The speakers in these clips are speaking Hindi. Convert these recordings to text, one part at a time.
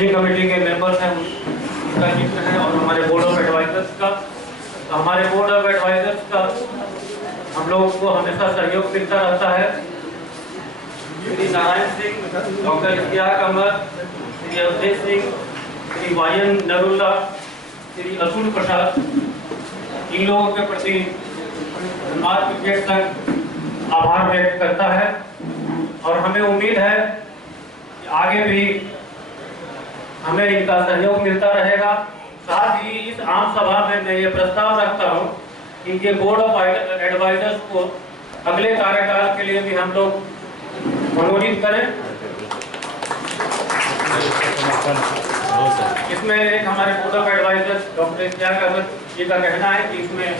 मैनेजिंग कमेटी के मेंबर्स हैं उनका जिक्र है और हमारे बोर्ड ऑफ एडवाइजर्स का। तो हमारे बोर्ड ऑफ एडवाइजर्स का हम लोगों को हमेशा सहयोग मिलता रहता है। श्री नारायण सिंह, डॉक्टर इश्तियाक अहमद, श्री अवधेश सिंह, श्री वायन नरुल्ला, श्री अतुल प्रसाद, इन लोगों के प्रति धनबाद क्रिकेट संघ आभार व्यक्त करता है और हमें उम्मीद है कि आगे भी हमें इनका सहयोग मिलता रहेगा। साथ ही इस आम सभा में मैं ये प्रस्ताव रखता हूँ कि ये बोर्ड ऑफ एडवाइजर्स को अगले कार्यकाल के लिए भी हम लोग मनोनीत करें। इसमें एक हमारे board of advisors doctor Ishtiaq Ahmad ji का कहना है कि इसमें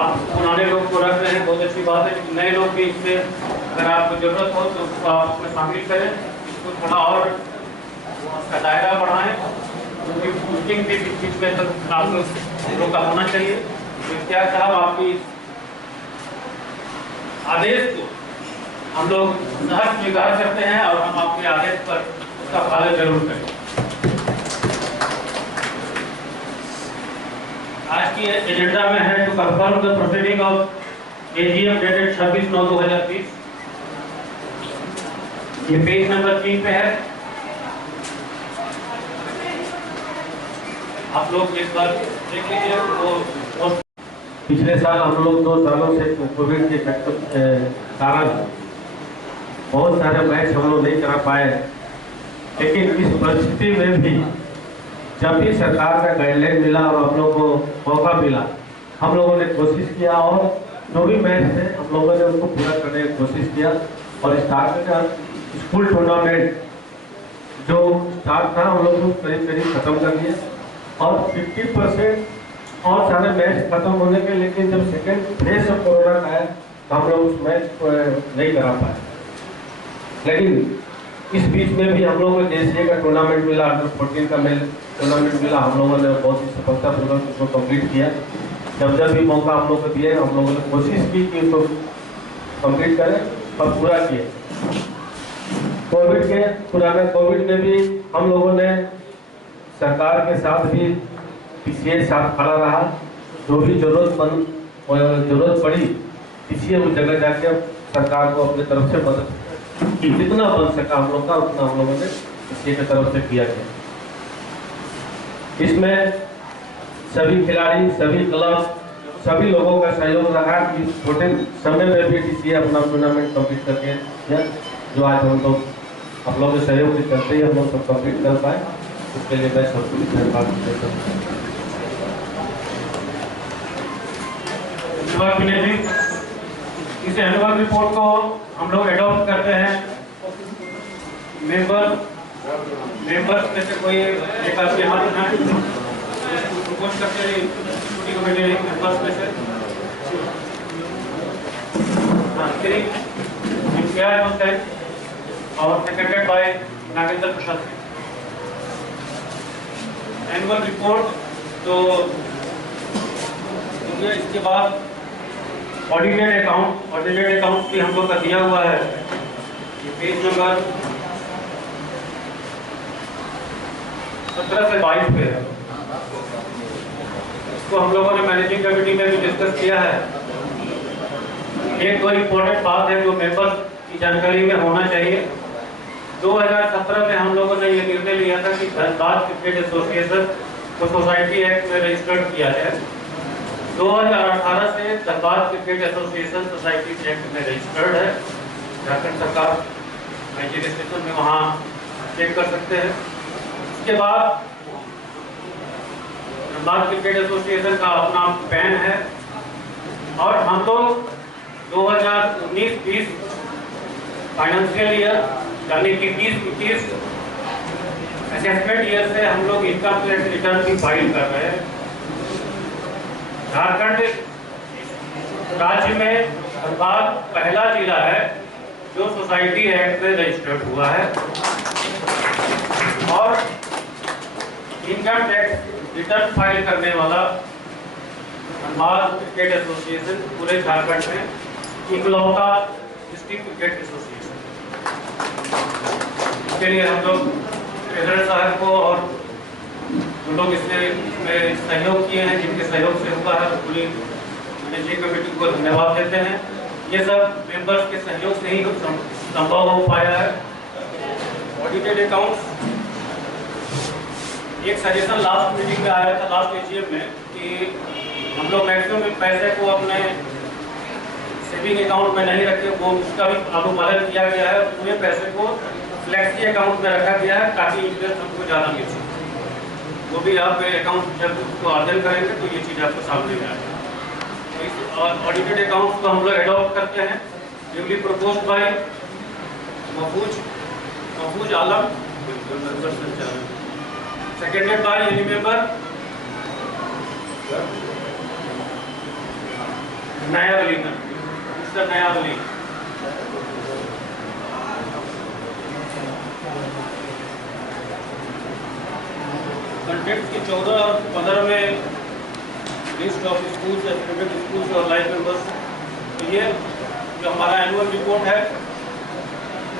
आप पुराने लोग को रख रहे हैं, बहुत अच्छी बात है, लेकिन नए लोग भी इसमें अगर आपको जरूरत हो तो उसको आप उसमें शामिल करें, इसको थोड़ा और उसका दायरा बढ़ाएं, क्योंकि पोस्टिंग भी बीच में तक आप लोग का होना चाहिए। तो इश्तियाक साहब, आपकी आदेश को हम लोग सहर्ष स्वीकार करते हैं और हम आपके आदेश पर उसका पालन जरूर करें। आज की एजेंडा में है to confirm the proceeding of AGM dated 26/9/2020। ये पेज नंबर 3 पे है। आप लोग एक बार देख लीजिए। तो पिछले साल हम लोग 2 सालों से कोविड के कारण बहुत सारे मैच हम लोग नहीं करा पाए, लेकिन इस परिस्थिति में भी जब भी सरकार का गाइडलाइन मिला और हम लोग को मौका मिला, हम लोगों ने कोशिश किया और जो भी मैच थे हम लोगों ने उसको पूरा करने की कोशिश किया। और स्टार्ट में स्कूल टूर्नामेंट जो स्टार्ट था हम लोग करीब करीब खत्म कर दिया और 50% और सारे मैच खत्म होने के, लेकिन जब सेकेंड फेज ऑफ कोरोना का है तो हम लोग उस मैच को नहीं करा पाए। लेकिन इस बीच में भी हम लोगों को देशीय का टूर्नामेंट मिला, अंडर 14 का टूर्नामेंट मिला, हम लोगों ने बहुत ही सफलतापूर्वक उसको कंप्लीट किया। जब भी मौका हम लोग को दिए, हम लोगों ने कोशिश की कि उसको कंप्लीट करें और पूरा किए। कोविड में भी हम लोगों ने सरकार के साथ भी पीसीए साथ खड़ा रहा। जो भी जरूरत पड़ी पीसीए उस जगह जाके सरकार को अपनी तरफ से मदद जितना बन सका हम लोग का उतना हम लोगों ने पीसीए की तरफ से किया गया। इसमें सभी खिलाड़ी, सभी क्लब, सभी लोगों का सहयोग रहा कि छोटे समय में भी पीसीए अपना टूर्नामेंट कंप्लीट करके किया। जो आज हम लोग आप लोगों के सहयोग के चलते ही हम लोग सब कंप्लीट कर पाए, उसके लिए मैं सबको धन्यवाद देता हूँ। इस एनुअल रिपोर्ट को हम लोग एडॉप्ट करते हैं। मेंबर्स में से कोई एक आदमी हाथ उठाएं, प्रपोज करते हैं छुट्टी कमेटी मेंबर्स में से। और secreted bye Nagendra Prasad. Annual report तो इसके बाद ऑडिटेड अकाउंट भी हम लोग का दिया हुआ है। ये पेज नंबर 17 से 22 पे है। इसको हम लोगों ने मैनेजिंग कमेटी में भी डिस्कस किया है। एक दो इम्पोर्टेंट बात है जो मेंबर्स की जानकारी में होना चाहिए। 2017 में हम लोगों ने ये निर्णय लिया था कि धनबाद क्रिकेट एसोसिएशन को सोसाइटी एक्ट में रजिस्टर्ड किया जाए। 2018 से Dhanbad cricket association society act में रजिस्टर्ड है। झारखंड सरकार रजिस्ट्रेशन में वहाँ चेक कर सकते हैं। इसके बाद धनबाद क्रिकेट एसोसिएशन का अपना पैन है और हम लोग 2019-20 फाइनेंशियल ईयर यानी कि 20-21 असेसमेंट ईयर से हम लोग इनकम टैक्स रिटर्न की फाइल कर रहे हैं। झारखंड राज्य में धनबाद पहला जिला है जो सोसाइटी एक्ट में रजिस्टर्ड हुआ है और इनकम टैक्स रिटर्न फाइल करने वाला धनबाद क्रिकेट एसोसिएशन पूरे झारखंड में इकलौता डिस्ट्रिक्ट क्रिकेट एसोसिएशन। इसके लिए हम लोग प्रेसिडेंट साहब को लोग इसमें सहयोग किए हैं, जिनके सहयोग से हुआ है, पूरी मैनेजिंग कमेटी को धन्यवाद देते हैं। ये सब मेंबर्स के सहयोग से ही संभव हो पाया है। ऑडिटेड अकाउंट्स, एक सजेशन लास्ट मीटिंग में आया था, लास्ट एजीएम में, कि हम लोग मैक्सिमम पैसे को अपने सेविंग अकाउंट में नहीं रखे, वो उसका भी अनुपालन किया गया है। पूरे पैसे को फ्लेक्सी अकाउंट में रखा गया है ताकि इंटरेस्ट हमको ज़्यादा मिल सके। वो भी आप अकाउंट जब उसको अध्ययन करेंगे तो ये चीज़ आपको सामने में आएगी। तो इस ऑडिटेड अकाउंट्स को हम लोग एडॉप्ट करते हैं, ड्यूली प्रपोज्ड बाय महफूज आलम, सेकेंडेड बाय एनी मेंबर नया अली, मिस्टर नया अली। कंटेंट की 14 और 15 में list of schools, affiliated schools और लाइफ मेंबर्स। तो ये जो हमारा एनुअल रिपोर्ट है,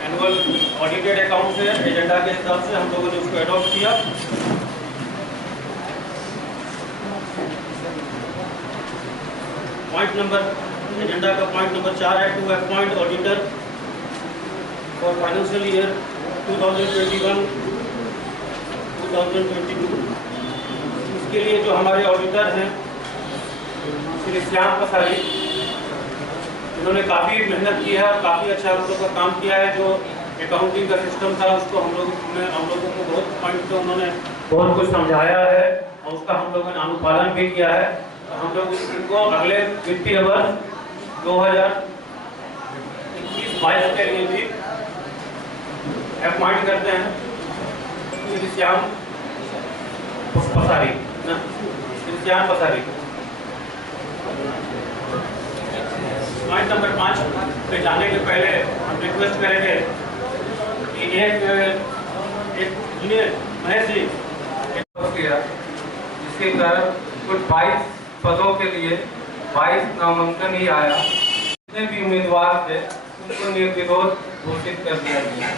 एनुअल ऑडिटेड अकाउंट से एजेंडा के हिसाब से हम लोगों ने उसको एडॉप्ट किया। पॉइंट नंबर, एजेंडा का पॉइंट नंबर 4 है to appoint auditor for financial year 2021-2022। इसके लिए जो हमारे ऑडिटर हैं श्री श्याम पसारी, इन्होंने काफ़ी मेहनत की है और काफ़ी अच्छा हम लोग का काम किया है। जो अकाउंटिंग का सिस्टम था उसको हम लोगों को बहुत पॉइंट पे उन्होंने बहुत कुछ समझाया है और उसका हम लोगों ने अनुपालन भी किया है। तो हम लोग इनको अगले वित्तीय वर्ष 2021-22 के लिए भी अपॉइंट करते हैं श्री श्याम पसारी। पॉइंट नंबर 5 पे जाने के पहले हम रिक्वेस्ट करेंगे कि एक महेश जी किया, जिसके कारण कुछ 22 पदों के लिए 22 नामांकन ही आया। जितने भी उम्मीदवार थे उनको निर्विरोध घोषित कर दिया गया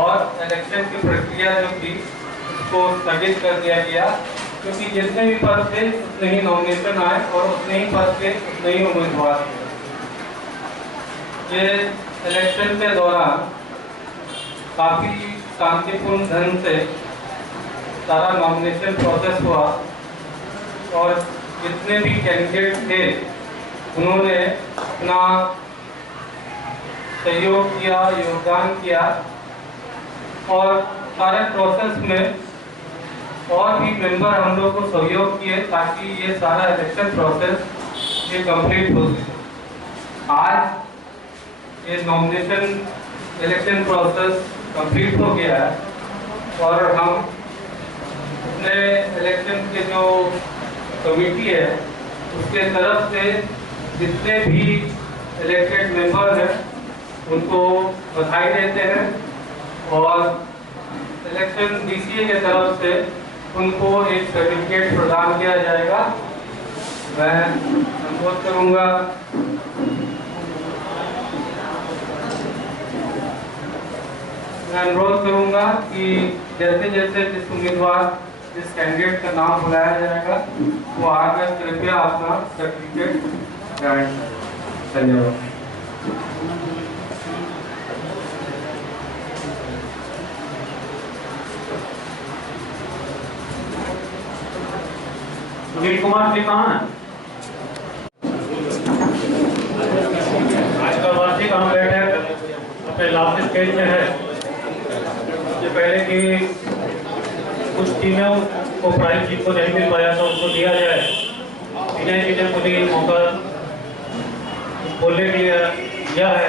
और इलेक्शन की प्रक्रिया जो थी उसको स्थगित कर दिया गया, क्योंकि जितने भी पद थे उतने ही नॉमिनेशन आए और उतने ही पद थे उतने ही उम्मीदवार थे। ये इलेक्शन के दौरान काफ़ी शांतिपूर्ण ढंग से सारा नॉमिनेशन प्रोसेस हुआ और जितने भी कैंडिडेट थे उन्होंने अपना सहयोग किया, योगदान किया और सारे प्रोसेस में और भी मेंबर हम लोग को सहयोग किए ताकि ये सारा इलेक्शन प्रोसेस ये कंप्लीट हो सके। आज ये नॉमिनेशन इलेक्शन प्रोसेस कंप्लीट हो गया है और हम अपने इलेक्शन के जो कमेटी है उसके तरफ से जितने भी इलेक्टेड मेंबर हैं उनको बधाई देते हैं और इलेक्शन डीसीए के तरफ से उनको एक सर्टिफिकेट प्रदान किया जाएगा। मैं अनुरोध करूंगा कि जैसे जैसे जिस उम्मीदवार जिस कैंडिडेट का नाम बुलाया जाएगा वो आकर कृपया अपना सर्टिफिकेट ग्रांट करें। धन्यवाद। सुनील कुमार जी कहाँ हैं? आज का वार्षिक हम बैठक अपने लास्ट स्टेज में है। इससे पहले कि कुछ टीमों को प्राइज जिनको नहीं मिल पाया तो उनको दिया जाए, विनय जी ने मुझे मौका बोलने के लिए दिया है।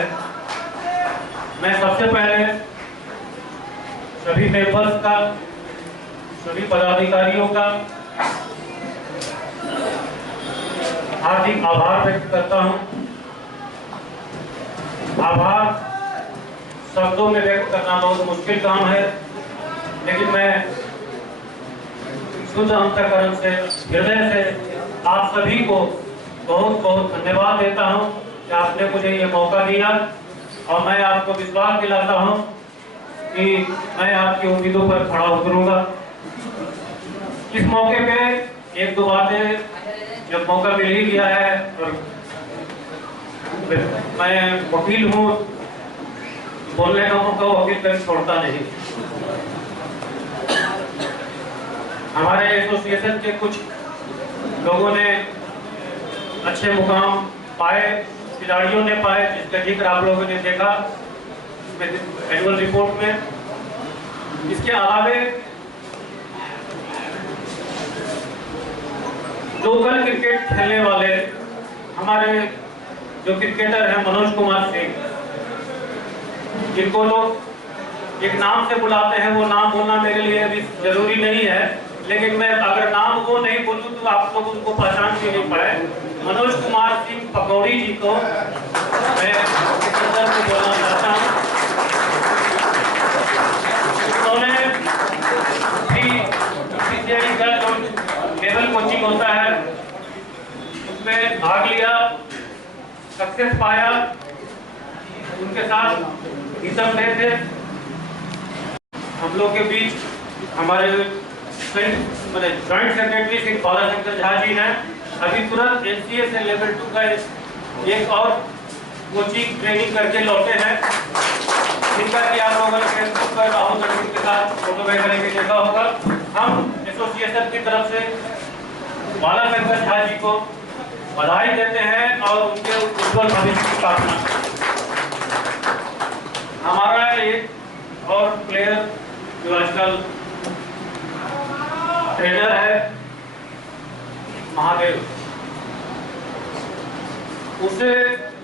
मैं सबसे पहले सभी मेंबर्स का, सभी पदाधिकारियों का हार्दिक आभार व्यक्त करता हूं। आभार शब्दों में व्यक्त करना बहुत मुश्किल काम है, लेकिन मैं शुद्ध अंतःकरण से, हृदय से आप सभी को बहुत बहुत धन्यवाद देता हूं कि आपने मुझे ये मौका दिया और मैं आपको विश्वास दिलाता हूं कि मैं आपकी उम्मीदों पर खड़ा उतरूंगा। इस मौके पे एक दो बातें, जब मौका मिल ही गया है, और मैं वकील हूँ, बोलने का मौका वकील कभी छोड़ता नहीं। हमारे एसोसिएशन के कुछ लोगों ने अच्छे मुकाम पाए, खिलाड़ियों ने पाए, जिसका जिक्र आप लोगों ने देखा एनुअल रिपोर्ट में। इसके अलावे लोकल क्रिकेट खेलने वाले हमारे जो क्रिकेटर हैं मनोज कुमार सिंह, जिनको लोग एक नाम से बुलाते हैं, वो नाम बोलना मेरे लिए अभी जरूरी नहीं है, लेकिन मैं अगर नाम वो नहीं बोलूं तो आप लोग उनको पहचान भी नहीं पाए। मनोज कुमार सिंह पकौड़ी जी को मैं बोलना चाहता हूँ। उन्होंने का जो लेवल कोचिंग होता है उसमें भाग लिया, सक्सेस पाया। उनके साथ गीतम डे थे। हम लोग के बीच हमारे जॉइंट सेक्रेटरी श्री बालाशंकर झा जी हैं। अभी तुरंत एनसीए से लेवल 2 का एक और कोचिंग ट्रेनिंग करके लौटे हैं, जिनका कि आप लोगों ने फेसबुक पर राहुल गांधी के साथ फोटो वगैरह के देखा होगा। हम एसोसिएशन की तरफ से बालाशंकर झा जी को बधाई देते हैं और उनके उज्जवल भविष्य की कामना। हमारा एक और प्लेयर जो आजकल ट्रेनर है महादेव, उसे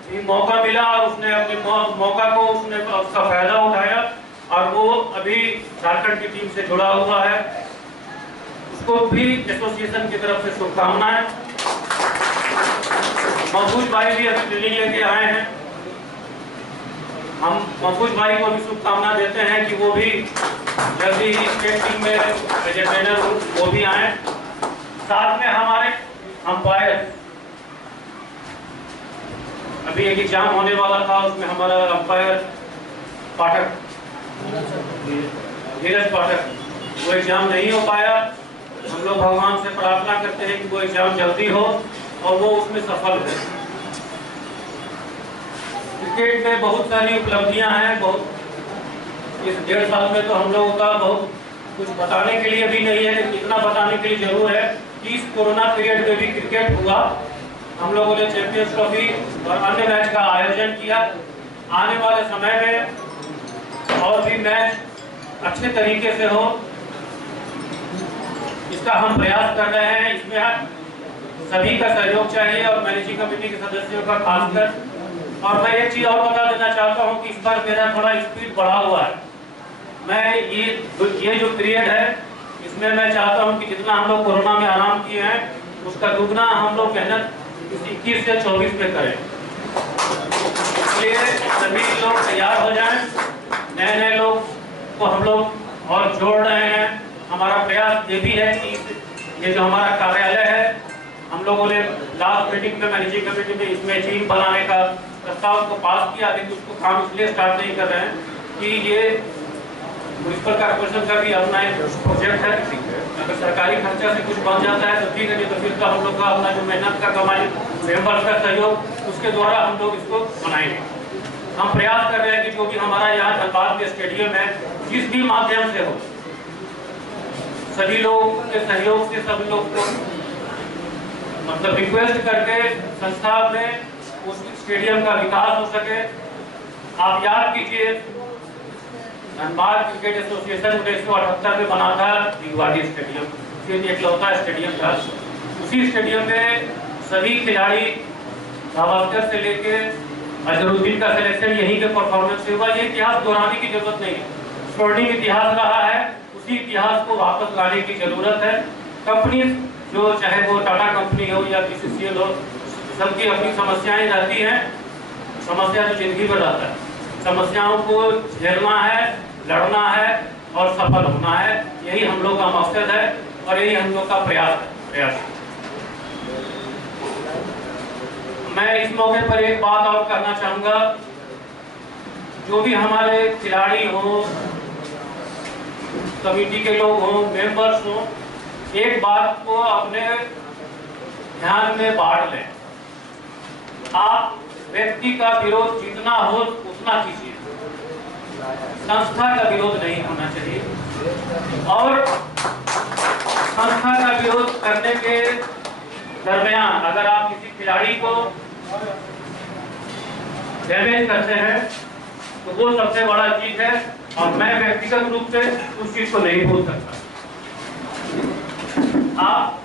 भी मौका मिला और उसने अपने मौका को उसका फायदा उठाया और वो अभी झारखंड की टीम से जुड़ा हुआ है। उसको भी एसोसिएशन की तरफ से शुभकामनाएं। महफूज भाई भी अभी ट्रेनिंग लेके आए हैं। हम महफूज भाई को भी शुभकामना देते हैं कि वो भी जल्दी ही स्टेट टीम में एज ए ट्रेनर वो भी आए। साथ में हमारे अंपायर, अभी एक एग्जाम होने वाला था, उसमें हमारा अंपायर पाठक, धीरज पाठक, वो एग्जाम नहीं हो पाया। हम लोग भगवान से प्रार्थना करते हैं कि वो एग्जाम जल्दी हो और वो उसमें सफल हो। क्रिकेट में बहुत सारी उपलब्धियां हैं। बहुत इस 1.5 साल में तो हम लोगों का बहुत कुछ बताने के लिए भी नहीं है, लेकिन इतना बताने के लिए जरूर है कि इस कोरोना पीरियड में भी क्रिकेट हुआ। हम लोगों ने चैंपियंस ट्रॉफी और अन्य मैच का आयोजन किया। आने वाले समय में और भी मैच अच्छे तरीके से हो, इसका हम प्रयास कर रहे हैं। इसमें सभी का सहयोग चाहिए और मैनेजिंग कमेटी के सदस्यों का खासकर। और मैं एक चीज और बता देना चाहता हूं कि इस बार मेरा थोड़ा स्पीड बढ़ा हुआ है। मैं ये जो पीरियड है, इसमें मैं चाहता हूं कि जितना हम लोग कोरोना में आराम किए हैं उसका दुगना हम लोग मेहनत 21 से 24 पे करें। इसलिए सभी लोग तैयार हो जाएं। नए नए लोग को हम लोग और जोड़ रहे हैं। हमारा प्रयास ये भी है कि ये जो हमारा कार्यालय है, हम लोगों ने लास्ट मीटिंग में मैनेजिंग कमेटी में इसमें टीम बनाने का प्रस्ताव को पास किया, लेकिन उसको काम इसलिए स्टार्ट नहीं कर रहे हैं कि ये म्युनिसिपल कॉर्पोरेशन का भी अपना एक प्रोजेक्ट है। अगर सरकारी खर्चा से कुछ बन जाता है तो ठीक है, नहीं तो फिर हम लोग का अपना जो मेहनत का कमाई, मेंबर्स का सहयोग, उसके द्वारा हम लोग इसको बनाएंगे। हम प्रयास कर रहे हैं कि जो भी हमारा यहाँ धनबाद के स्टेडियम है, जिस भी माध्यम से हो, सभी लोग के सहयोग से सब लोग को मतलब रिक्वेस्ट करके संस्था में उस स्टेडियम का विकास हो सके। आप याद कीजिए, धनबाद क्रिकेट एसोसिएशन 1978 में बना था दिगवाड़ी स्टेडियम, फिर एकलौता स्टेडियम था। उसी स्टेडियम में सभी खिलाड़ी गावस्कर से लेके अजहरुद्दीन का सिलेक्शन यहीं के परफॉर्मेंस से हुआ। ये इतिहास दोहराने की जरूरत नहीं है, स्वर्णिम इतिहास रहा है। उसी इतिहास को वापस लाने की जरूरत है। कंपनी जो चाहे वो टाटा कंपनी हो या बीसीसीएल हो, सबकी अपनी समस्याएं रहती हैं। समस्या तो जिंदगी में रहता है। समस्याओं को झेलना है, लड़ना है और सफल होना है। यही हम लोग का मकसद है और यही हम लोग का प्रयास है। मैं इस मौके पर एक बात और करना चाहूंगा। जो भी हमारे खिलाड़ी हो, कमेटी के लोग हों, मेंबर्स हों, एक बात को अपने ध्यान में बांट लें, आप व्यक्ति का विरोध जितना हो उतना कीजिए, संस्था का विरोध नहीं होना चाहिए। और संस्था का विरोध करने के दरमियान अगर आप किसी खिलाड़ी को डैमेज करते हैं तो वो सबसे बड़ा चीज है, और मैं व्यक्तिगत रूप से उस चीज को नहीं भूल सकता। आप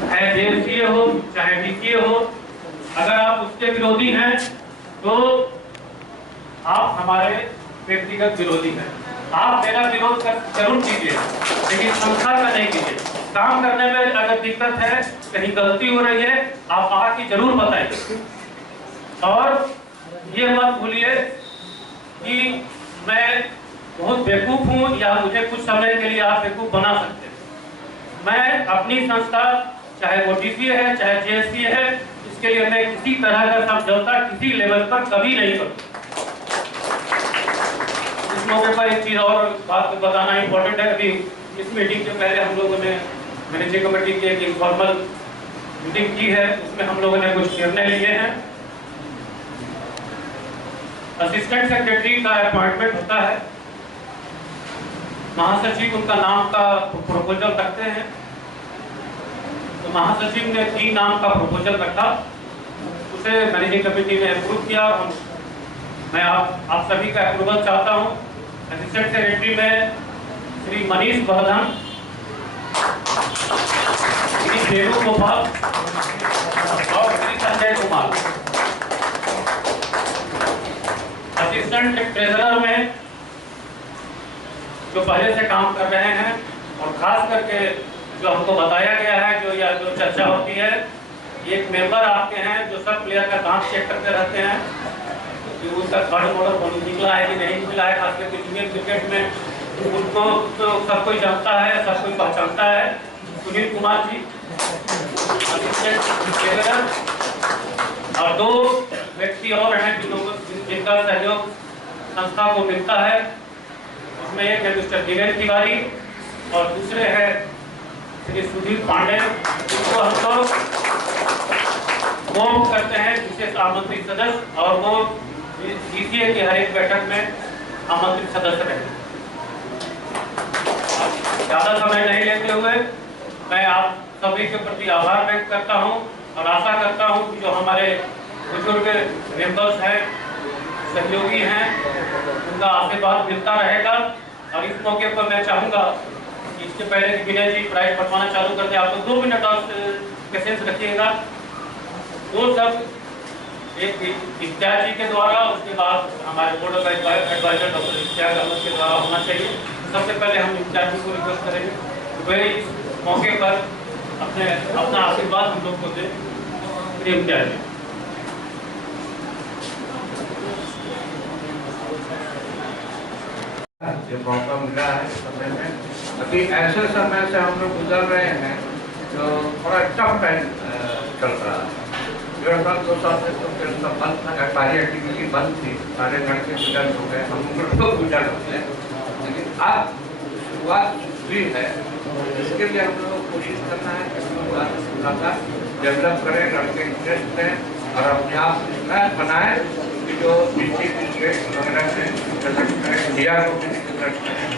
चाहे जेएससीए हो चाहे डीसीए हो, अगर आप उसके विरोधी हैं तो आप हमारे व्यक्तिगत विरोधी हैं। आप मेरा विरोध जरूर कीजिए, लेकिन संस्था का नहीं कीजिए। काम करने में अगर दिक्कत है, कहीं गलती हो रही है, आप आके जरूर बताइए। और ये मत भूलिए कि मैं बहुत बेवकूफ हूँ या मुझे कुछ समय के लिए आप बेवकूफ बना सकते हैं। मैं अपनी संस्था, चाहे वो डीसीए है चाहे जेएससीए है, इसके लिए मैं किसी तरह का समझौता किसी लेवल पर कभी नहीं करूँ। इस मौके पर एक चीज और बात बताना इम्पोर्टेंट है। अभी इस मीटिंग से पहले हम लोगों ने मैनेजिंग कमेटी की एक इनफॉर्मल मीटिंग की है, उसमें हम लोगों ने कुछ निर्णय लिए हैं। असिस्टेंट सेक्रेटरी का अपॉइंटमेंट होता है, महासचिव उनका नाम का प्रपोजल रखते हैं। तो महासचिव ने 3 नाम का प्रपोजल रखा, उसे मैनेजिंग कमेटी ने अप्रूव किया। मैं आप सभी का अप्रूवल चाहता हूं। असिस्टेंट सेक्रेटरी में श्री मनीष वर्धन, श्री देवू गोपाल और श्री संजय कुमार। असिस्टेंट ट्रेजरर में जो पहले से काम कर रहे हैं और खास करके जो हमको बताया गया है, जो चर्चा होती है, एक मेंबर आपके हैं जो सब प्लेयर का काम चेक करते रहते हैं कि उसका थर्ड मॉडल निकला है कि नहीं निकला है। खास करके जूनियर क्रिकेट में उनको तो सब कोई जानता है, सब कोई पहचानता है। सुनील कुमार जी असिस्टेंट ट्रेजरर, और 2 व्यक्ति और हैं जिनका सहयोग संस्था को मिलता है। उसमें एक है मिस्टर धीरेन्द्र तिवारी और दूसरे है श्री सुधीर पांडे, जिनको हम लोग वो करते हैं विशेष आमंत्रित सदस्य, और वो डीसीए की हर एक बैठक में आमंत्रित सदस्य रहे। ज्यादा समय नहीं लेते हुए मैं आप सभी के प्रति आभार व्यक्त करता हूं और आशा करता हूं कि जो हमारे बुजुर्ग मेंबर्स हैं, सहयोगी हैं, उनका आशीर्वाद मिलता रहेगा। और इस मौके पर मैं चाहूंगा कि इसके पहले कि विनय जी प्राइज बंटवाना चालू करते, आप लोग 2 मिनट और पेशेंस रखिएगा। वो सब एक इम्तियाज जी के द्वारा, उसके बाद हमारे board of adviser doctor Imtiaz Ahmad के द्वारा होना चाहिए। सबसे पहले हम इम्तियाज जी को रिक्वेस्ट करेंगे वे इस मौके पर अपना आशीर्वाद हम लोग को दें। इम्तियाज जी। जो मौका मिला है समय में, अभी ऐसे समय से हम लोग गुजर रहे हैं जो थोड़ा टफ टाइम चल रहा है। 1.5 साल 2 साल से तो फिर सब बंद था, सारी एक्टिविटी बंद थी, सारे लड़के गुजर हो गए, हम लोग गुजर हो गए। लेकिन अब शुरुआत हुई है, इसके लिए हम लोग को कोशिश करना है कि डेवलप करें, लड़के इंटरेस्ट लें और अपने आप बनाए जो डिस्ट्रिक्ट स्टेट वगैरह से सेलेक्ट करें, इंडिया को भी सेलेक्ट करें,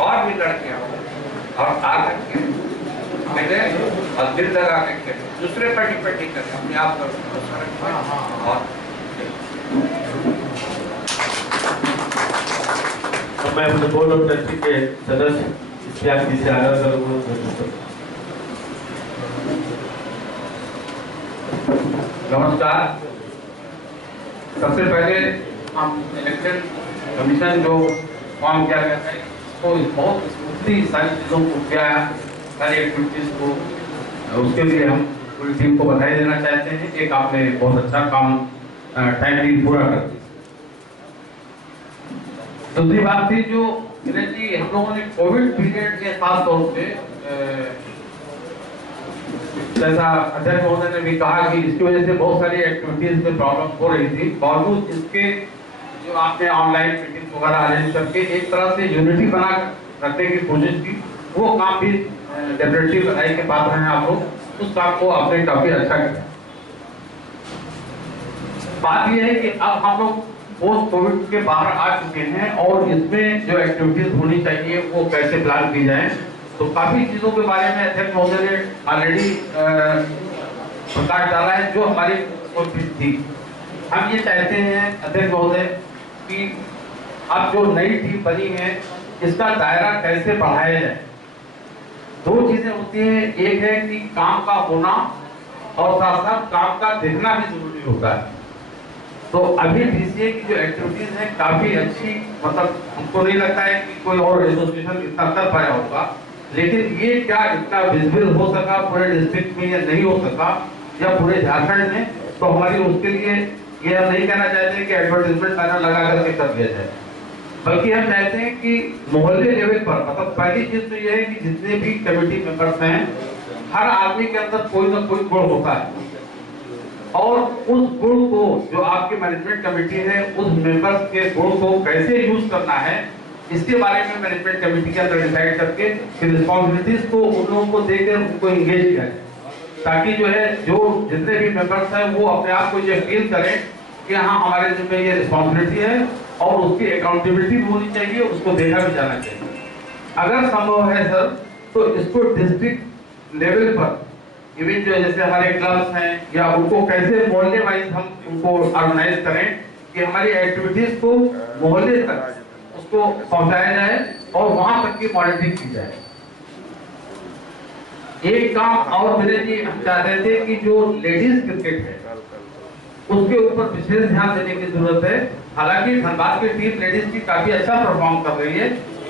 और भी लड़के और आकर के मिले और दिल लगा के खेले, दूसरे पर डिपेंड करें, अपने आप पर। और मैं अपने बोर्ड ऑफ ट्रस्टी के सदस्य इम्तियाज जी से आग्रह करूँगा। नमस्कार। सबसे पहले हम इलेक्शन कमीशन जो फॉर्म किया गया है, तो बहुत स्मूथली सारी चीज़ों को किया, सारी एक्टिविटीज़ को, उसके लिए हम पूरी टीम को बधाई देना चाहते हैं। एक आपने बहुत अच्छा काम टाइमली पूरा कर दिया। दूसरी बात थी जो कि हम लोगों ने कोविड पीरियड के खास तौर पे, जैसा अध्यक्ष महोदय ने भी कहा कि इसकी वजह से बहुत सारी एक्टिविटीज में प्रॉब्लम हो रही थी, बावजूद इसके जो आपने ऑनलाइन मीटिंग वगैरह अरेंज करके एक तरह से यूनिटी बना रखने की कोशिश की, वो काम भी डेफिनेटली बधाई के पात्र हैं आप लोग। उस काम को आपने काफी अच्छा किया। बात यह है कि अब हम लोग पोस्ट कोविड के बाहर आ चुके हैं और इसमें जो एक्टिविटीज होनी चाहिए वो कैसे प्लान की जाए, तो काफी चीजों के बारे में अध्यक्ष महोदय ने ऑलरेडी प्रकाश डाला है जो हमारी कोशिश थी। हम ये चाहते हैं अध्यक्ष महोदय कि अब जो नई टीम बनी है इसका दायरा कैसे बढ़ाया जाए। दो चीजें होती हैं, एक है कि काम का होना और साथ साथ काम का देखना भी जरूरी होता है। तो अभी डीसीए की जो एक्टिविटीज है काफी अच्छी, मतलब हमको नहीं लगता है कि कोई और एसोसिएशन इतना कर पाया होगा, लेकिन ये क्या इतना विजिबल हो सका पूरे डिस्ट्रिक्ट में या नहीं हो सका या पूरे झारखंड में, तो हमारी उसके लिए ये हम नहीं कहना चाहते कि एडवर्टाइजमेंट पैनल लगा करके कर दिया जाए, बल्कि हम चाहते हैं कि मोहल्ले लेवल पर, मतलब पहली चीज तो ये है कि जितने भी कमेटी मेंबर्स हैं हर आदमी के अंदर कोई ना कोई गुण होता है और उस गुण को जो आपकी मैनेजमेंट कमेटी है उस मेंबर्स के गुण को कैसे यूज करना है इसके बारे में मैनेजमेंट कमेटी के अंदर डिसाइड करके रिस्पॉन्सिबिलिटीज को उन लोगों को देकर उनको एंगेज किया जाए, ताकि जो है जो जितने भी मेंबर्स हैं वो अपने आप को ये फील करें कि हाँ हमारे जिम्मे ये रिस्पॉन्सिबिलिटी है और उसकी अकाउंटेबिलिटी भी होनी चाहिए, उसको देखा भी जाना चाहिए। अगर संभव है सर तो इसको डिस्ट्रिक्ट लेवल पर इवन जो जैसे हमारे क्लब्स हैं या उनको कैसे मोहल्ले वाइज हम उनको ऑर्गेनाइज करें कि हमारी एक्टिविटीज को मोहल्ले तक उसको पहुंचाया जाए और वहां तक की मॉनिटरिंग की जाए। एक काम और मेरे जी हम चाह रहे थे कि जो लेडीज क्रिकेट है उसके ऊपर विशेष ध्यान देने की जरूरत है। हालांकि धनबाद की टीम लेडीज की काफी अच्छा परफॉर्म कर रही है,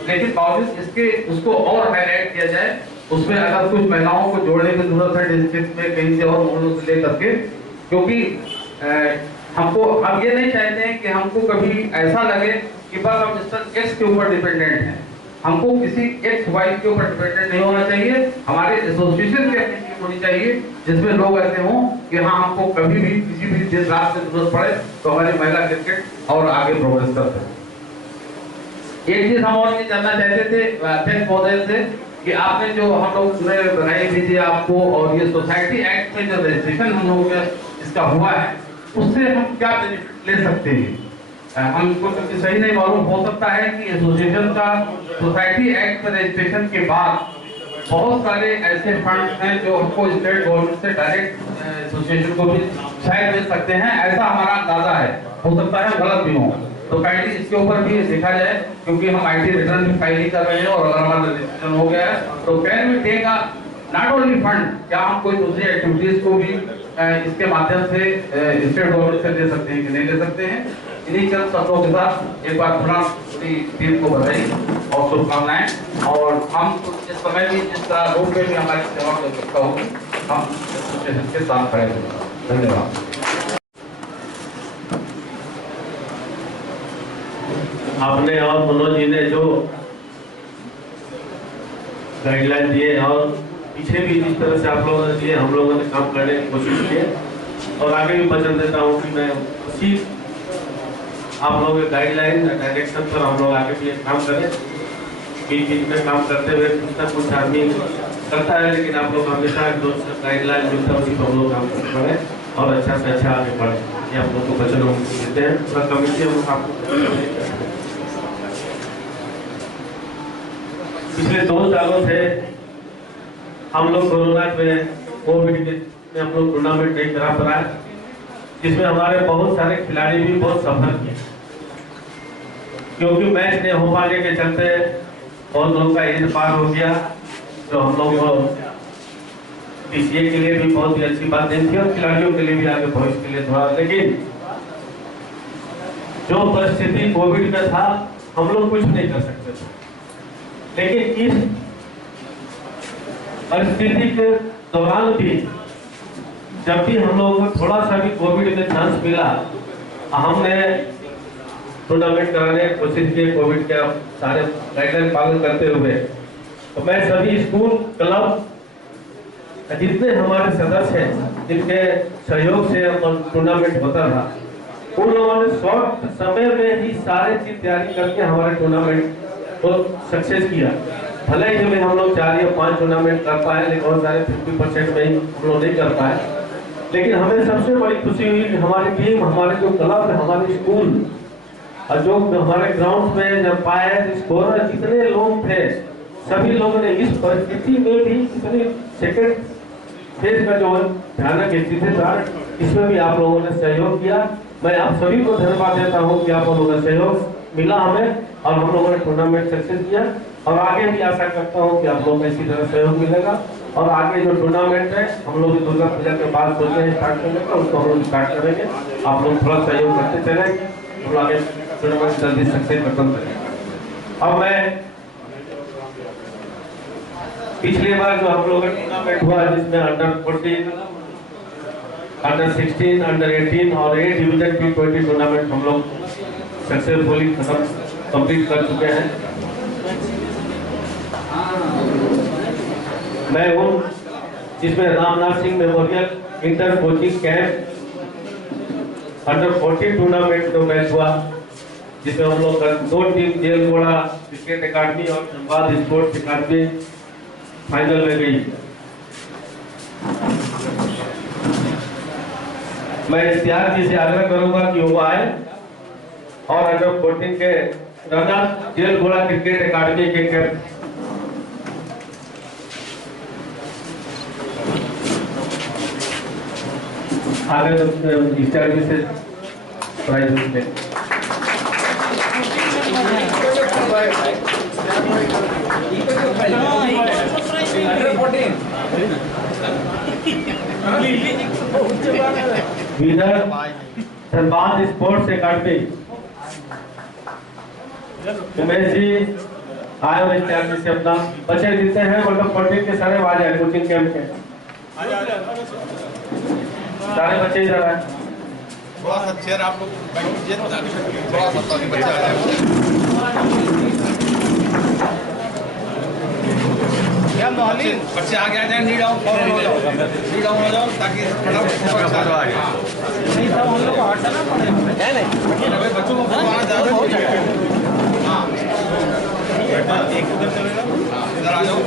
लेकिन बावजूद इसके उसको और हाईलाइट किया जाए। उसमें अगर कुछ महिलाओं को जोड़ने की जरूरत है डिस्ट्रिक्ट में कहीं से और मोहल्लों से लेकर के, क्योंकि हमको हम ये नहीं चाहते हैं कि हमको कभी ऐसा लगे कि बस हम मिस्टर एक्स के ऊपर डिपेंडेंट हैं। हमको किसी एक्स वाई के ऊपर डिपेंडेंट नहीं होना चाहिए। हमारे एसोसिएशन की अपनी टीम होनी चाहिए जिसमें लोग ऐसे हों कि हाँ हमको कभी भी किसी भी दिन रात में जरूरत पड़े तो हमारी महिला क्रिकेट और आगे प्रोग्रेस कर सके। एक चीज हम और ये जानना चाहते थे अध्यक्ष महोदय से कि आपने जो हम लोग बनाई भी थी आपको और ये सोसाइटी एक्ट में जो रजिस्ट्रेशन हम लोगों का इसका हुआ है उससे हम क्या बेनिफिट ले सकते हैं। हमको क्योंकि सही नहीं मालूम, हो सकता है कि एसोसिएशन का सोसाइटी एक्ट रजिस्ट्रेशन के बाद बहुत सारे ऐसे फंड हैं जो हमको स्टेट गवर्नमेंट से डायरेक्ट एसोसिएशन को भी शायद मिल सकते हैं, ऐसा हमारा अंदाजा है। हो सकता है गलत भी हो, तो काइंडली इसके ऊपर भी देखा जाए, क्योंकि हम आईटी रिटर्न भी फाइल कर रहे हैं और अगर हमारा रजिस्ट्रेशन हो गया है तो can we take not only fund, क्या हम कोई दूसरी एक्टिविटीज को भी इसके माध्यम से स्टेट गवर्नमेंट से ले सकते हैं कि नहीं ले सकते हैं। इन्हीं चंद शब्दों के साथ एक बार पुनः पूरी टीम को बधाई और शुभकामनाएं। और हम इस समय भी जिस तरह रोड पे भी हमारी सेवा की आवश्यकता होगी हम एसोसिएशन के साथ खड़े होंगे। धन्यवाद। आपने और मनोज जी ने जो गाइडलाइन दिए और पीछे भी जिस तरह से आप लोगों ने दिए हम लोगों ने काम करने की कोशिश की और आगे भी वचन देता हूँ कि मैं उसी आप लोगों के गाइडलाइन डायरेक्शन पर हम लोग आगे भी काम करें। बीच बीच में काम करते हुए कुछ ना कुछ आदमी करता है, लेकिन आप लोग हमेशा जो गाइडलाइन मिलता है उसी पर हम लोग काम करते बढ़े और अच्छा से अच्छा आगे बढ़े, ये आप लोग को वचन हम देते हैं। पूरा कमेटी हम आपको पिछले 2 सालों से हम लोग कोरोना में कोविड में हम लोग टूर्नामेंट नहीं करा पाए, जिसमें हमारे बहुत सारे खिलाड़ी भी बहुत सफर किए, क्योंकि मैच नहीं हो पाने के चलते बहुत लोगों का एज पार हो गया। तो हम लोग डीसीए के लिए भी बहुत ही अच्छी बात नहीं थी और खिलाड़ियों के लिए भी आगे भविष्य के लिए थोड़ा, लेकिन जो परिस्थिति कोविड में था हम लोग कुछ नहीं कर सकते थे। लेकिन इस परिस्थिति के दौरान भी जब भी हम लोगों को थोड़ा सा भी कोविड में चांस मिला हमने टूर्नामेंट कराने की कोशिश की कोविड के सारे गाइडलाइन पालन करते हुए। तो मैं सभी स्कूल क्लब जितने हमारे सदस्य हैं जिनके सहयोग से टूर्नामेंट होता था उन लोगों ने शॉर्ट समय में ही सारे चीज तैयारी करके हमारे टूर्नामेंट को सक्सेस किया। भले ही में हम लोग 4 या 5 टूर्नामेंट कर पाए, लेकिन बहुत सारे 50% में ही हम लोग नहीं कर पाए। लेकिन हमें सबसे बड़ी खुशी हुई कि हमारी टीम, हमारे जो क्लब है, हमारे स्कूल और जो हमारे ग्राउंड में जब पाए स्कोरर जितने लोग थे, सभी लोगों ने इस परिस्थिति में भी इतनी सेकंड फेज का जो भयानक स्थिति था, इसमें भी आप लोगों ने सहयोग किया। मैं आप सभी को धन्यवाद देता हूं कि आप लोगों का सहयोग मिला हमें और हम लोगों ने टूर्नामेंट सक्सेस किया। और आगे भी आशा करता हूं कि आप लोगों का इसी तरह सहयोग मिलेगा और आगे जो टूर्नामेंट है हम लोग दुर्गा पूजा के बाद सोच रहे हैं स्टार्ट करने का, उसको हम लोग स्टार्ट करेंगे। आप लोग थोड़ा सहयोग करते चले, हम आगे टूर्नामेंट जल्दी सक्सेस खत्म करेंगे। और मैं पिछली बार जो हम लोग का टूर्नामेंट हुआ जिसमें अंडर 14, अंडर 16, अंडर 18 और A डिवीजन T20 टूर्नामेंट हम लोग सक्सेसफुली कंप्लीट कर चुके हैं। मैं हूँ जिसमें Ramnath Singh memorial inter coaching camp under 14 tournament जो मैच हुआ, जिसमें हम लोग 2 टीम जेलगोड़ा क्रिकेट अकादमी और धनबाद स्पोर्ट्स अकादमी फाइनल में गई। मैं इख्तियार जी से आग्रह करूंगा कि वो आए और अंडर 14 के रनर जेलगोड़ा क्रिकेट अकादमी के कैप्टन आगे इख्तियार जी से प्राइज मिले। Winner Dhanbad sports academy Umesh ji आए और इख्तियार से अपना बच्चे जीते हैं। मतलब 14 के सारे आ जाए कोचिंग कैंप के सारे बच्चे इधर आए। थोड़ा सा चेयर आप लोग बैठिए, थोड़ा सा ताकि बच्चे आ जाए। बच्चे आगे आ जाए, नी डाउन हो जाओ ताकि फटाफट आ जाए। नहीं सब हम लोग को हटाना पड़ेगा, नहीं बच्चों को आना ज़्यादा हो जाएगा। हाँ एक उधर चलेगा, इधर आ जाओ।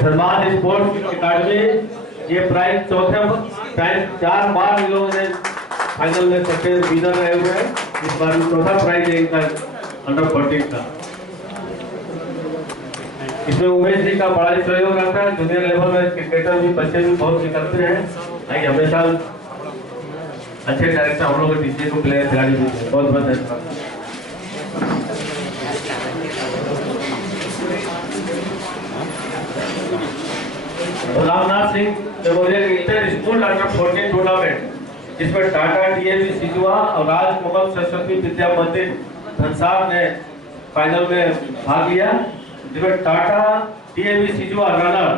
धनबाद स्पोर्ट्स अकादमी ये प्राइज चौथे प्राइज 4 बार इन लोगों ने फाइनल में सक्सेस विनर रहे हुए हैं। इस बार चौथा प्राइज है इनका अंडर 14 का। इसमें उमेश जी का बड़ा ही सहयोग रहता है। जूनियर लेवल में क्रिकेटर भी बच्चे भी बहुत निकलते हैं, हमेशा अच्छे डायरेक्टर हम लोग टीचर को प्लेयर खिलाड़ी भी है। बहुत बहुत धन्यवाद। Ramnath Singh memorial inter school under 14 tournament, इसमें टाटा डीएवी सिजुआ और राजकमल सरस्वती विद्या मंदिर धनसार ने फाइनल में भाग लिया, जिसमें Tata DAV Sijua runner,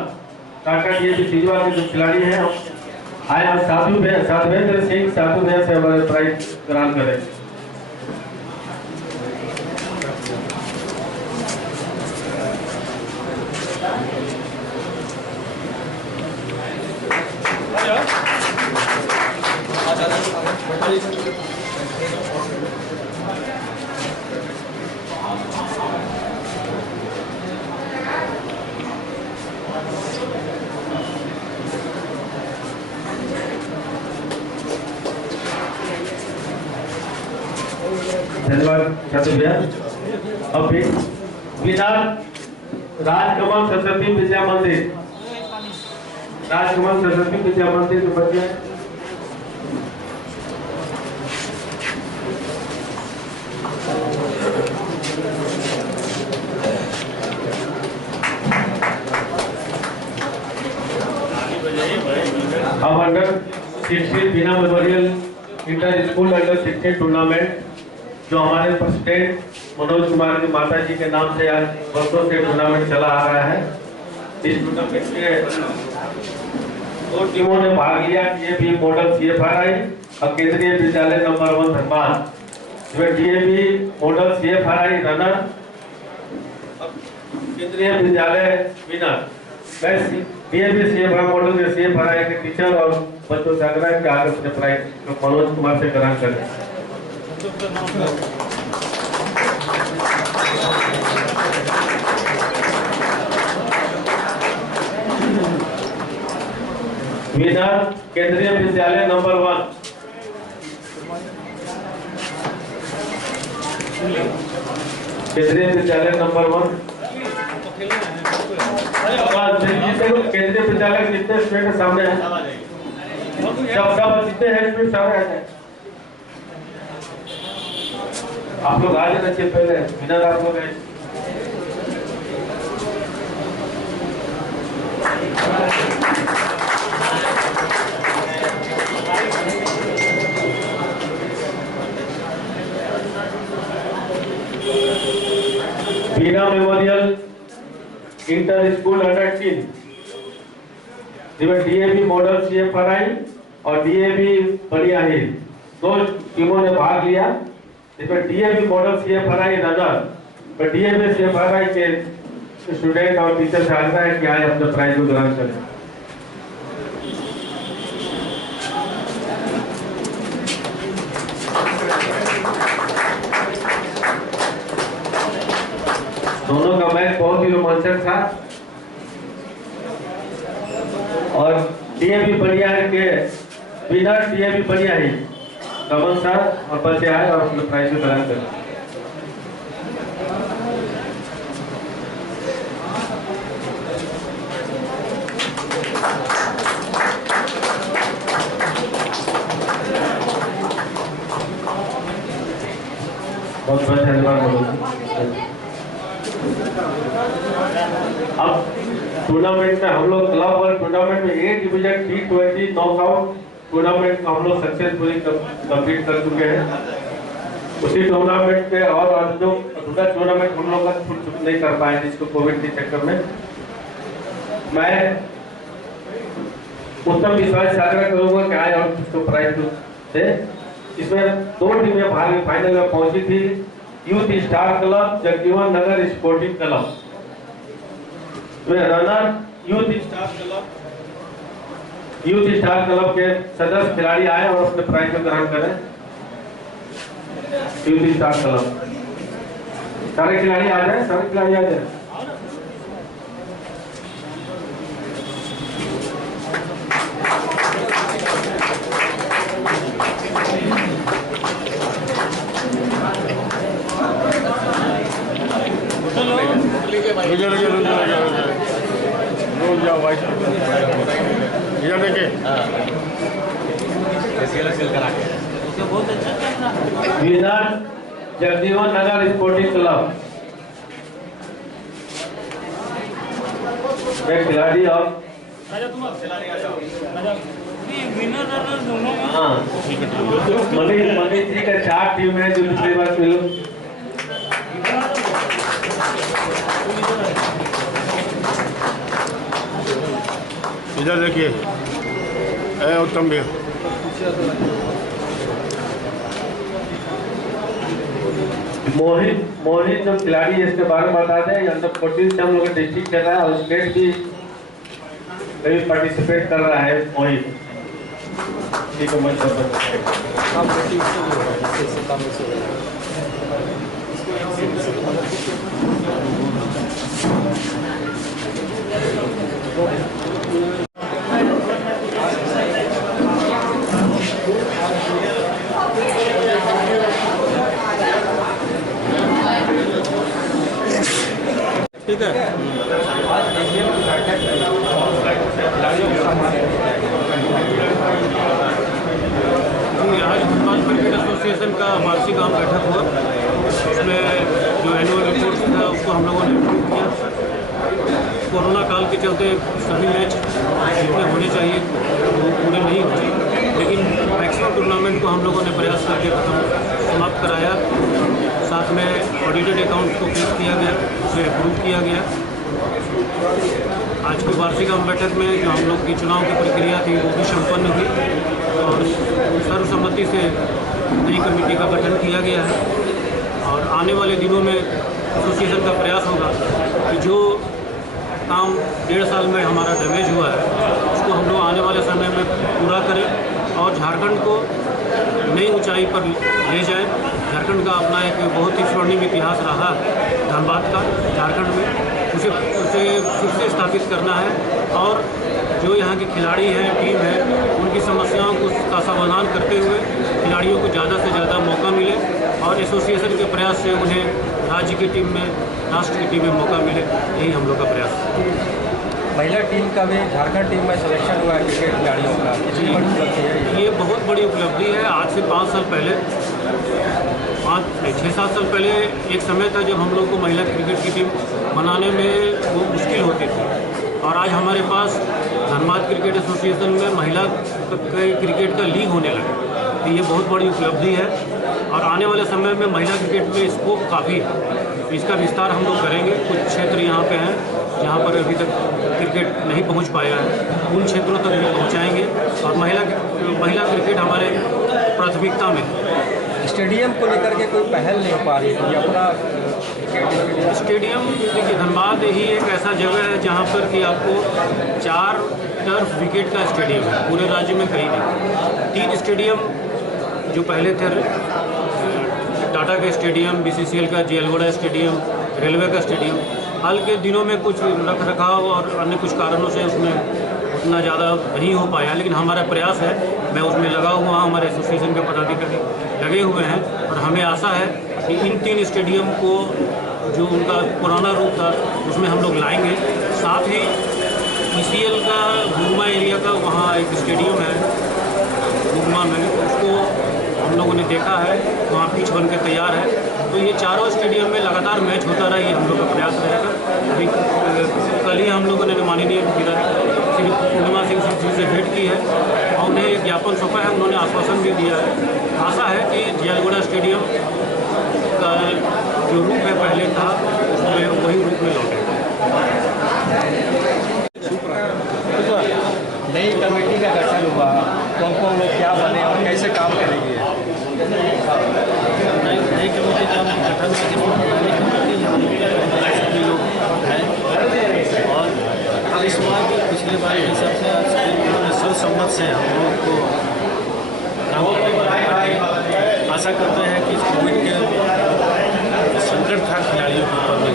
Tata DAV Sijua के जो खिलाड़ी हैं आए और साधुवेंद्र सिंह साधु से हमारे प्राइज ग्रहण करें। धन्यवाद छात्र भैया। अब विनर राजकमल सरस्वती विद्या मंदिर, राजकमल सरस्वती विद्या मंदिर के बच्चे अब अंडर 16 बिना memorial inter school under 16 tournament जो हमारे प्रेसिडेंट मनोज कुमार की माता जी के नाम से आज वर्षों से टूर्नामेंट चला आ रहा है। इस टूर्नामेंट में 2 टीमों ने भाग लिया, डीएवी मॉडल CFRI और केंद्रीय विद्यालय नंबर 1 धनबाद। इसमें डीएवी मॉडल CFRI रनर, केंद्रीय विद्यालय विनर। मैं डीएवी सीएफआर मॉडल के सीएफआर के टीचर और बच्चों से आग्रह कि आगे अपने पढ़ाई मनोज कुमार से ग्रहण करें। विनर केंद्रीय विद्यालय नंबर 1, केंद्रीय विद्यालय नंबर 1। केंद्रीय विद्यालय कितने स्टूडेंट सामने हैं? सब जितने हैं स्टूडेंट सामने आ जाए। आप लोग आ जाना चाहिए पहले, विनर आप लोग हैं। बीना मेमोरियल इंटर स्कूल अंडर 10 जिसमें डीएवी मॉडल सीएफआरआई और डीएवी बढ़िया ही 2 टीमों ने भाग लिया। इसमें डीएवी मॉडल सीएफआरआई नजर डीएवी सीएफआरआई के स्टूडेंट और टीचर से आग्रह है कि आए अपने प्राइज को ग्रहण करें। दोनों का मैच बहुत ही रोमांचक था और डीएवी बढ़िया है के विनर डीएवी बढ़िया है कमल सर और बच्चे आए और अपने प्राइज को ग्रहण करें। बहुत बहुत धन्यवाद। अब टूर्नामेंट में हम लोग क्लब और टूर्नामेंट में A division T20 knockout tournament हम लोग सक्सेसफुली कंप्लीट कर चुके हैं। उसी टूर्नामेंट पे और जो दूसरा टूर्नामेंट हम लोग का छूट नहीं कर पाए जिसको कोविड के चक्कर में। मैं उत्तम विश्वास आग्रह करूंगा कि आए और उसको प्राइज दे। इसमें 2 टीमें फाइनल में पहुंची थी। Youth star club Jagjivan Nagar sporting club runner youth star club के सदस्य खिलाड़ी आए और अपने प्राइज को ग्रहण करें। यूथ स्टार क्लब सारे खिलाड़ी आ जाए, सारे खिलाड़ी आ जाए। इधर देखिए winner Jagjivan Nagar sporting club में खिलाड़ी और हाँ मनीष जी का 4 टीम है जो पिछली बार इधर देखिए उत्तम भी मोहित जो खिलाड़ी है इसके बारे में बता दें। अंडर 14 से हम लोग डिस्ट्रिक्ट खेल रहा है और स्टेट भी कभी पार्टिसिपेट कर रहा है मोहित। ठीक है ठीक है। आज भोपाल क्रिकेट एसोसिएशन का वार्षिक आम बैठक हुआ। उसमें जो एनुअल रिपोर्ट था उसको हम लोगों ने अप्रूव किया। कोरोना काल के चलते सभी मैच जितने होने चाहिए वो पूरे नहीं हुए, लेकिन मैक्सिमम टूर्नामेंट को हम लोगों ने प्रयास करके समाप्त कराया। साथ में ऑडिटेड अकाउंट को पेश किया गया, उसे अप्रूव किया गया। आज की वार्षिक आम बैठक में जो हम लोग की चुनाव की प्रक्रिया थी वो भी संपन्न हुई और सर्वसम्मति से नई कमेटी का गठन किया गया है। और आने वाले दिनों में एसोसिएशन का प्रयास होगा कि जो काम 1.5 साल में हमारा डैमेज हुआ है उसको हम लोग आने वाले समय में पूरा करें और झारखंड को नई ऊंचाई पर ले जाएं। झारखंड का अपना एक बहुत ही स्वर्णिम इतिहास रहा है धनबाद का झारखंड में, उसे फिर से स्थापित करना है और जो यहाँ के खिलाड़ी हैं, टीम है, उनकी समस्याओं को का समाधान करते हुए खिलाड़ियों को ज़्यादा से ज़्यादा मौका मिले और एसोसिएशन के प्रयास से उन्हें राज्य की टीम में, राष्ट्र की टीम में मौका मिले, यही हम लोग का प्रयास है। महिला टीम का भी झारखंड टीम में सिलेक्शन हुआ है क्रिकेट खिलाड़ियों का, कितनी बड़ी उपलब्धि है ये बहुत बड़ी उपलब्धि है। आज से 5 साल पहले, 6-7 साल पहले एक समय था जब हम लोग को महिला क्रिकेट की टीम बनाने में वो मुश्किल होती थी और आज हमारे पास धनबाद क्रिकेट एसोसिएशन में महिला क्रिकेट का लीग होने लगा, तो ये बहुत बड़ी उपलब्धि है और आने वाले समय में महिला क्रिकेट में स्कोप काफ़ी है। इसका विस्तार हम लोग करेंगे। कुछ क्षेत्र यहाँ पे हैं जहाँ पर अभी तक क्रिकेट नहीं पहुँच पाया है, उन क्षेत्रों तक भी पहुँचाएँगे और महिला क्रिकेट हमारे प्राथमिकता में। स्टेडियम को लेकर के कोई पहल नहीं हो पा रही है अपना स्टेडियम? देखिए, धनबाद ही एक ऐसा जगह है जहाँ पर कि आपको 4 टर्फ विकेट का स्टेडियम है, पूरे राज्य में कहीं नहीं। 3 स्टेडियम जो पहले थे, टाटा का स्टेडियम, BCCL का जेलगोड़ा स्टेडियम, रेलवे का स्टेडियम, हाल के दिनों में कुछ रख रखाव और अन्य कुछ कारणों से उसमें उतना ज़्यादा नहीं हो पाया, लेकिन हमारा प्रयास है, मैं उसमें लगा हुआ हूँ, हमारे एसोसिएशन के पदाधिकारी लगे हुए हैं और हमें आशा है कि इन 3 स्टेडियम को जो उनका पुराना रूप था उसमें हम लोग लाएंगे। साथ ही ECL का गुगमा एरिया का वहाँ एक स्टेडियम है गुगमा में, उसको हम लोगों ने देखा है, वहाँ पिच बन के तैयार है। तो ये चारों स्टेडियम में लगातार मैच होता रहा, ये हम लोग का प्रयास रहेगा। अभी कल ही हम लोगों ने माननीय श्री पूर्णिमा सिंह जी से भेंट की है और उन्हें एक ज्ञापन सौंपा है, उन्होंने आश्वासन भी दिया है। आशा है कि जेलगोड़ा स्टेडियम का जो रूप है पहले था उसमें वही रूप में लौटेगा। नई कमेटी का गठन हुआ, कौन लोग क्या बने और कैसे काम करेंगे? नई कमेटी का गठन सभी लोग हैं और इस बार भी पिछले बार के हिसाब से उन्होंने सर्वसम्मत से हम लोग को काम करने। आशा करते हैं कि कोविड के जो संकट था खिलाड़ियों के ऊपर में,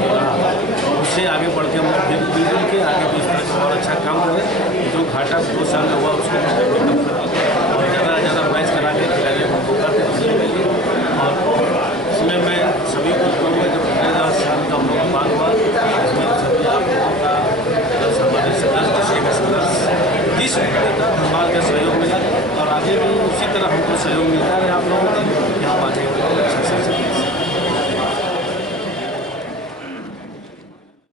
उससे आगे बढ़ के हम लोग मिलजुल के आगे भी इस तरह से और अच्छा काम करें। जो घाटा 2 साल में हुआ उसको और ज़्यादा से ज़्यादा मैच करा के खिलाड़ियों को मौका देंगे। और इसमें मैं सभी को कहूँगा, जब 15 साल का हम लोग का बात हुआ, इसमें सभी आप लोगों का हमारे सदस्य किसी का सदस्य 30 रुपये का धनबाद का सहयोग मिला और आगे भी उसी तरह हमको सहयोग मिलता